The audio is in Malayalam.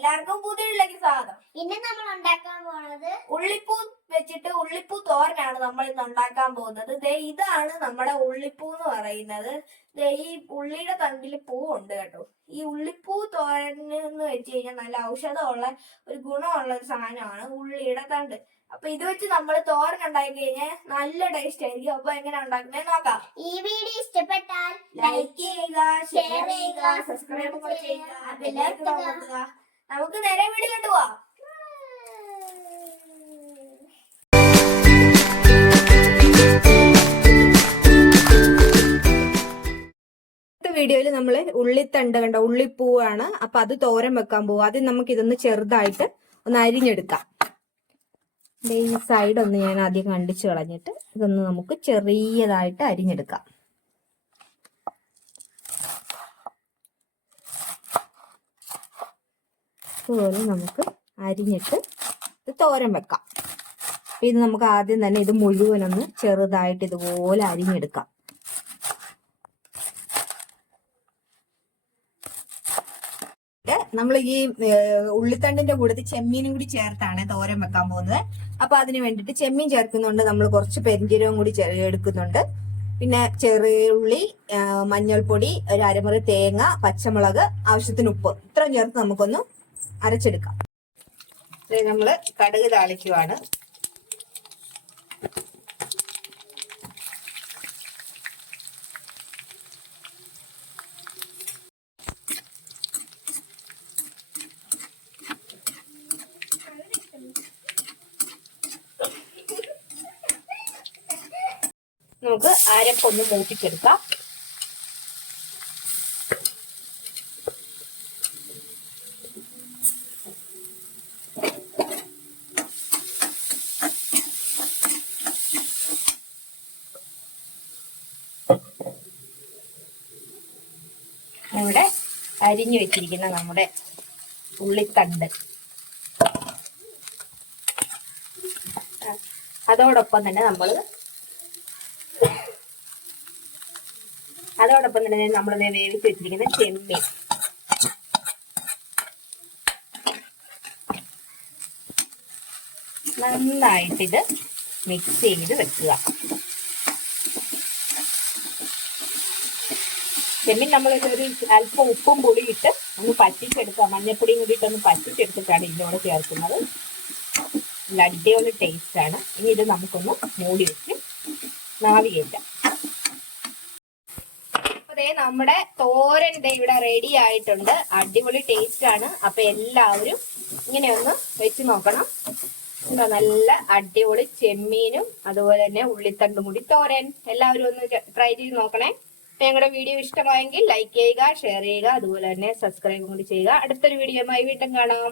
എല്ലാവർക്കും പുതിയൊരു സ്വാഗതം. ഇന്ന് നമ്മൾ ഉണ്ടാക്കാൻ പോണത് ഉള്ളിപ്പൂ വെച്ചിട്ട് ഉള്ളിപ്പൂ തോരനാണ് നമ്മൾ ഇന്ന് ഉണ്ടാക്കാൻ പോകുന്നത്. ദേ ഇതാണ് നമ്മുടെ ഉള്ളിപ്പൂ എന്ന് പറയുന്നത്. ദേ ഈ ഉള്ളിയുടെ തണ്ടിൽ പൂ ഉണ്ട് കേട്ടോ. ഈ ഉള്ളിപ്പൂ തോരൻ എന്ന് വെച്ച് കഴിഞ്ഞാൽ നല്ല ഔഷധമുള്ള ഒരു ഗുണമുള്ള ഒരു സാധനമാണ് ഉള്ളിയുടെ തണ്ട് അപ്പൊ ഇത് വെച്ച് നമ്മൾ തോരൻ ഉണ്ടാക്കി കഴിഞ്ഞാൽ നല്ല ടേസ്റ്റ് ആയിരിക്കും. അപ്പൊ എങ്ങനെ ഉണ്ടാക്കുന്നത് നോക്കാം. ഈ വീഡിയോ ഇഷ്ടപ്പെട്ടാൽ ലൈക്ക് ചെയ്യുക ഷെയർ ചെയ്യുക സബ്സ്ക്രൈബ് ചെയ്യുക ബെല്ലൈക്കൺ അമർത്തുക. നമുക്ക് നേരെ വീട്ടിലോട്ട് പോവാം. വീഡിയോയിൽ നമ്മൾ ഉള്ളിത്തണ്ട് കണ്ട? ഉള്ളിപ്പൂവാണ്. അപ്പൊ അത് തോരൻ വെക്കാൻ പോവും. ആദ്യം നമുക്ക് ഇതൊന്ന് ചെറുതായിട്ട് ഒന്ന് അരിഞ്ഞെടുക്കാം. ഈ സൈഡ് ഒന്ന് ഞാൻ ആദ്യം കണ്ടിച്ചു കളഞ്ഞിട്ട് ഇതൊന്ന് നമുക്ക് ചെറിയതായിട്ട് അരിഞ്ഞെടുക്കാം. ഇതുപോലെ നമുക്ക് അരിഞ്ഞിട്ട് ഇത് തോരൻ വെക്കാം. ഇത് നമുക്ക് ആദ്യം തന്നെ ഇത് മുഴുവനൊന്ന് ചെറുതായിട്ട് ഇതുപോലെ അരിഞ്ഞെടുക്കാം. നമ്മൾ ഈ ഉള്ളിത്തണ്ടിന്റെ കൂടത്തിൽ ചെമ്മീനും കൂടി ചേർത്താണ് തോരൻ വെക്കാൻ പോകുന്നത്. അപ്പൊ അതിന് വേണ്ടിയിട്ട് ചെമ്മീൻ ചേർക്കുന്നുണ്ട്. നമ്മൾ കുറച്ച് പെരിഞ്ചീരകം കൂടി എടുക്കുന്നുണ്ട്. പിന്നെ ചെറിയ ഉള്ളി മഞ്ഞൾപ്പൊടി ഒരു അരമുറി തേങ്ങ പച്ചമുളക് ആവശ്യത്തിന് ഉപ്പ്. ഇത്രയും ചേർത്ത് നമുക്കൊന്ന് അരച്ചെടുക്കാം. നമ്മൾ കടുക് താളിക്കുവാണ്. നമുക്ക് അരപ്പൊന്ന് മൂപ്പിച്ചെടുക്കാം. ഇവിടെ അരിഞ്ഞു വെച്ചിരിക്കുന്ന നമ്മുടെ ഉള്ളിത്തണ്ട്. അതോടൊപ്പം തന്നെ നമ്മൾ അതോടൊപ്പം തന്നെ നമ്മൾ വേവിച്ച് വെച്ചിരിക്കുന്ന ചെമ്മീൻ. നന്നായിട്ട് ഇത് മിക്സ് ചെയ്ത് വെക്കുക. ചെമ്മീൻ നമ്മൾ ഒരു അല്പം ഉപ്പും പുളി ഇട്ട് ഒന്ന് പറ്റിച്ചെടുക്കുക. മഞ്ഞപ്പൊടിയും കൂടി ഇട്ട് ഒന്ന് പറ്റിച്ചെടുത്തിട്ടാണ് ഇതിനോട് ചേർക്കുന്നത്. ലഡ്ഡേ അടിപൊളി ടേസ്റ്റ് ആണ്. ഇനി ഇത് നമുക്കൊന്ന് മൂടി വെച്ച് നാവികേറ്റാം ദേ നമ്മുടെ തോരൻ ഇവിടെ റെഡി ആയിട്ടുണ്ട്. അടിപൊളി ടേസ്റ്റ് ആണ്. അപ്പൊ എല്ലാവരും ഇങ്ങനെ ഒന്ന് വെച്ച് നോക്കണം. നല്ല അടിപൊളി ചെമ്മീനും അതുപോലെ തന്നെ ഉള്ളിത്തണ്ടും കൂടി തോരൻ. എല്ലാവരും ഒന്ന് ട്രൈ ചെയ്ത് നോക്കണേ. ഞങ്ങളുടെ വീഡിയോ ഇഷ്ടമായെങ്കിൽ ലൈക്ക് ചെയ്യുക ഷെയർ ചെയ്യുക അതുപോലെ തന്നെ സബ്സ്ക്രൈബ് കൂടി ചെയ്യുക. അടുത്തൊരു വീഡിയോയുമായി വീണ്ടും കാണാം.